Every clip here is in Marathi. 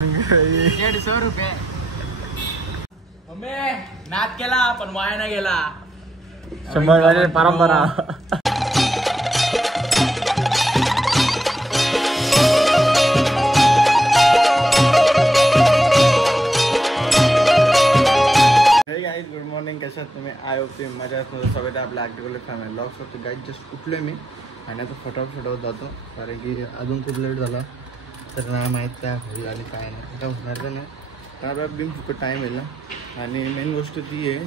₹150 मम्मी नाद केला पण वाया नाही गेला 100 परंपरा गुड मॉर्निंग कशा आहात तुम्ही आय होप तुम्ही मजा स्वागत आहे आपल्या ॲक्टिव्ह फॅमिली ब्लॉग्स होतो गाईड जस्ट उठलोय मी आणि आता फटाफट जातो कारण की अजून खूप लेट झाला तर नाही माहीत काय होईल आणि काय नाही आता होणार तर नाही त्यावेळेला बिन फुकट टाईम येईल ना आणि मेन गोष्ट ती आहे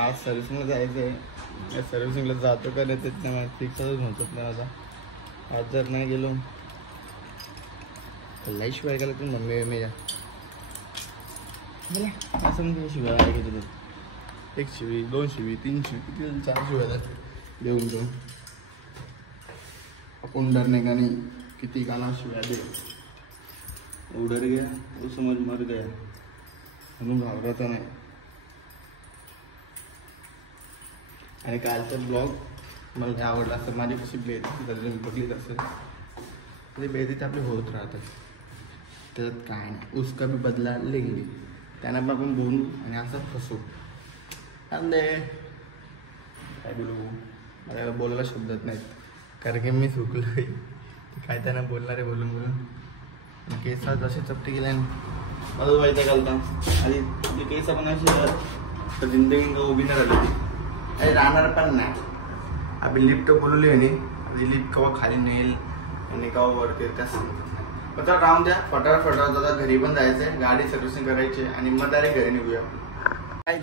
आज सर्व्हिसिंगला जायचं आहे सर्व्हिसिंगला जातो का नाही त्यात नाही फिक्सच म्हणतात नाही आता आज जर नाही गेलो तर लई शिवाय गेला तुम्ही मम्मी या असं म्हणजे शिवाय आहे की 1 शिवी 2 शिवी 3 शिवी किती 4 शिवाय देऊन आपण डरने का नहीं किती गाना शिवाय दे वो डर गया वो समझ मर गया म्हणून घाबरता नाही आणि कालचा ब्लॉग मला आवडला असं माझी कशी बेदी बघलीच असेल ते बेदी आपले होत राहतात त्याच्यात काय नाही उसका भी बदला लेंगे त्यांना पण आपण बोलू आणि असंच फसू अंदे काय बोलू मला बोलायला शब्दात नाहीत कारण की मी चुकलो आहे काय त्यांना बोलणारे बोलून बोलून केस जसे चपटे गेले मला व्हायचं घालता आणि ते केस आपण असे तर जिंदगी का उभी नाही राहिली अरे राहणार पण नाही अभी लिफ्ट बोलवली आणि अभी लिफ्ट कवा खाली नेईल आणि कवा वरती त्या सांगतात तर राहून द्या फटाफट दादा घरी पण जायचंय गाडी सर्व्हिसिंग करायची आणि मग डायरेक्ट घरी निघूया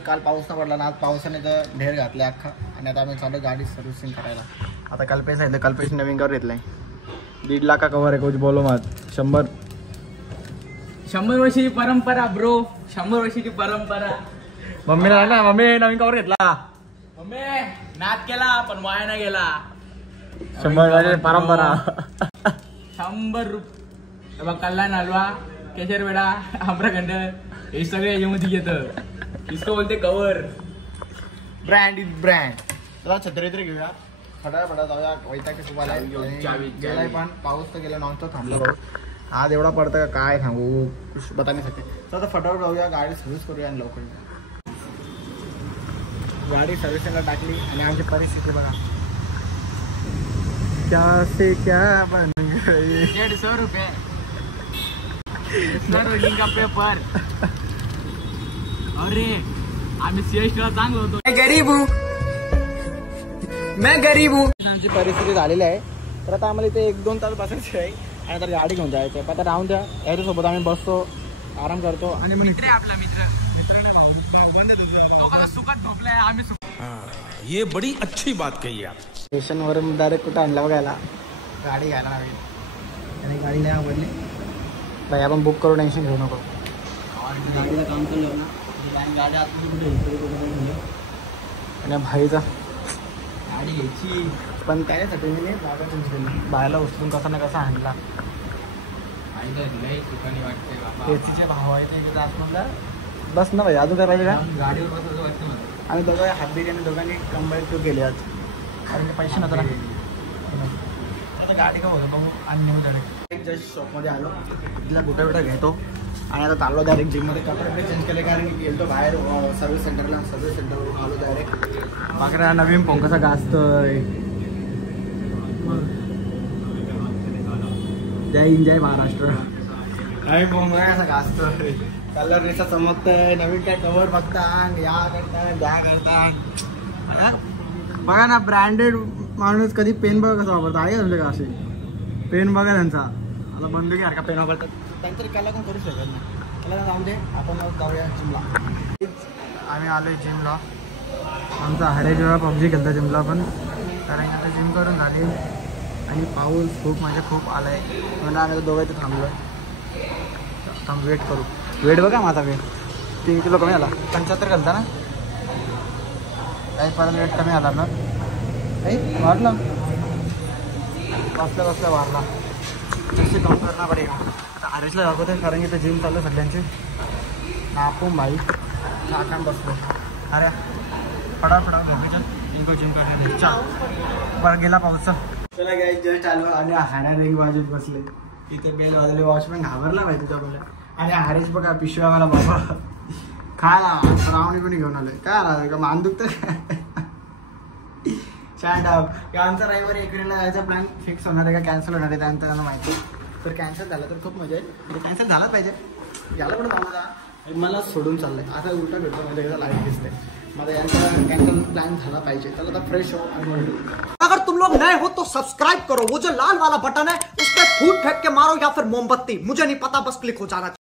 काल पाऊस न पडला ना आज पावसाने तर ढेर घातले अख्खा आणि आता आम्ही चालू गाडी सर्व्हिसिंग करायला आता कल्पेश आहे कल्पेश नवीन कवर घेतलाय 1.5 लाख का कवर आहे कुछ बोलो मत 100 वर्षाची परंपरा ब्रो 100 वर्षाची परंपरा मम्मी ना मम्मी नवीन कवर घेतला मम्मी नाद केला पण वाया नाही गेला 100 परंपरा 100 बघ कल्याण हलवा केशर वेडा आम्रखंड हे सगळे याच्यामध्ये येतं इसको बोलते कवर ब्रँड इज ब्रँड चला छत्री तरी घेऊया फटाफट जाऊया वैताग सुबाला गेलाय पण पाऊस तर गेला नॉनस्टॉप थांबला पाऊस आज एवढा पडतं का काय सांगू कुछ बता नाही सकते तर आता फटाफट जाऊया गाडी सर्व्हिस करूया आणि लवकर गाडी सर्व्हिसिंगला टाकली आणि आमची परिस्थिती बघा क्या से क्या बन गई ₹150 का पेपर अरे आम्ही सीएसटीला चांगलो होतो मैं गरीब हूँ आमची परिस्थिती झालेली आहे तर आता आम्हाला इथे 1-2 तास बसायचे आहे आणि आता गाडी घेऊन जायचं आहे आता राहून द्या याच्यासोबत आम्ही बसतो आराम करतो आणि मग मित्र आपला मित्र सुखात झोपलाय आम्ही ये बड़ी अच्छी बात कही आप स्टेशनवरून डायरेक्ट कुठं आणला बघायला गाडी घ्यायला नवीन आणि गाडी नाही आवडली भाई आपण बुक करू टेन्शन घेऊ नको गाडीला काम चाललं ना गाडी आणि भाईचा गाडी घ्यायची पण त्यासाठी मी जागा चेंज केली बाहेरला उचलून कसा ना कसा आणला एसीचे भाव आहे ते जास्त म्हणलं बस ना भाई अजून काय पाहिजे का गाडीवर बसायचं वाटतं मला आणि दोघं हातबीर आणि दोघांनी कंबाईन टू केले आज कारण की पैसे नव्हता ना आता गाडी का होतं बघू आणि नेऊन डायरेक्ट जस्ट शॉपमध्ये आलो तिथला बुटा घेतो आणि आता चाललो डायरेक्ट जिममध्ये कपडे चेंज केले कारण की गेलो बाहेर सर्व्हिस सेंटरवरून आलो डायरेक्ट बाकऱ्या नवीन पोंकाचा गाजतोय जय हिंद जय महाराष्ट्र नवीन पोंका कसा गाजतोय कलर रेसा चमकतंय नवीन काय कवर बघता या करता द्या करता बघा ना ब्रँडेड माणूस कधी पेन बघा कसा वापरतो आहे तुमच्या का असे पेन बघा त्यांचा मला बंदुकी सारखा पेन वापरतात त्यांचं कला पण करू शकत नाही त्याला जाऊन दे आपण जाऊया जिमला आम्ही आलो आहे जिमला आमचा हरे जेव्हा पबजी खेळता जिमला पण कारण आता जिम करून झाली आणि पाऊस खूप म्हणजे खूप आला आहे म्हणून आम्ही दोघं इथे थांबलो आहे वेट करू वेट बघा माझा वेट 3 किलो कमी आला 75 घालता ना काही परत वेट कमी आला ना नाही वाढला बसल्या वाढला तशी काम करणार पडेल आता आरेसला दाखवते कारण की ते जिम चाललं सगळ्यांचे नापून भाई नाकान बसलो अरे फटाफट घरच्या इनको जिम करणे चल वर गेला पाऊस चला गाईस जस्ट आलो आणि हाण्यात एक बाजूत बसले इथे बेल वाजले, वॉचमॅन घाबरला पाहिजे तुझा बोला. आणि हरेश बघा पिशव्या मला बाबा खायला रावणी पण घेऊन आलोय. काय आला का मान दुखतं शांत आमचा रविवारी एकरीला जायचा प्लॅन फिक्स होणार आहे का कॅन्सल होणार आहे त्यानंतर त्यांना माहिती. तर कॅन्सल झालं तर खूप मजा आहे. कॅन्सल झालाच पाहिजे. याला पण थांबा मला सोडून चाललंय आता उलटा भेटतो म्हणजे एकदा लाईट दिसते. मला यांचा कॅन्सल प्लॅन झाला पाहिजे. त्याला आता फ्रेश हो आणि अगर तुम लोग नए हो तो सब्सक्राइब करो, वो जो लाल वाला बटन है उस पर फूट फेंक के मारो या फिर मोमबत्ती, मुझे नहीं पता, बस क्लिक हो जाना.